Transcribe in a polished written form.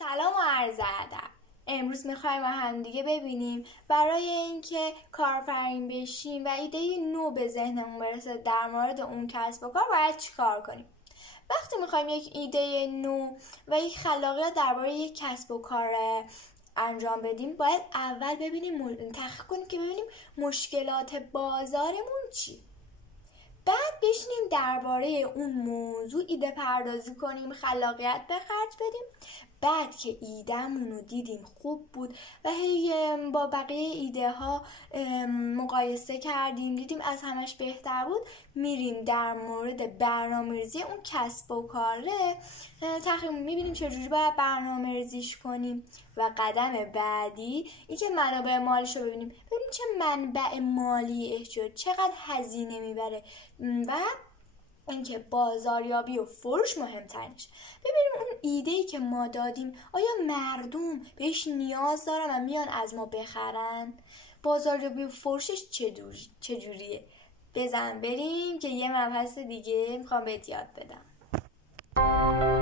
سلام و عرض ادب. امروز میخوایم با هم دیگه ببینیم برای اینکه کارآفرین بشیم و ایده نو به ذهنمون برسه در مورد اون کسب و کار باید چیکار کنیم. وقتی میخوایم یک ایده نو و یک خلاقیت درباره یک کسب و کار انجام بدیم، باید اول تحقیق کنیم که ببینیم مشکلات بازارمون چی. بعد بشینیم درباره اون موضوع ایده پردازی کنیم، خلاقیت به خرج بدیم. بعد که ایده‌مون رو دیدیم خوب بود و با بقیه ایده ها مقایسه کردیم، دیدیم از همش بهتر بود، میریم در مورد برنامه‌ریزی اون کسب و کاره تحقیق میبینیم چجوری باید برنامه‌ریزیش کنیم. و قدم بعدی اینکه منابع مالیش رو ببینیم چه منبع مالی احتیاج، چقدر هزینه میبره و اینکه بازاریابی و فروش مهمترینش. ببینیم اون ایده‌ای که ما دادیم آیا مردم بهش نیاز دارن و میان از ما بخرن؟ بازاریابی و فروشش چجوریه؟ بزن بریم که یه مبحث دیگه میخوام بهت یاد بدم.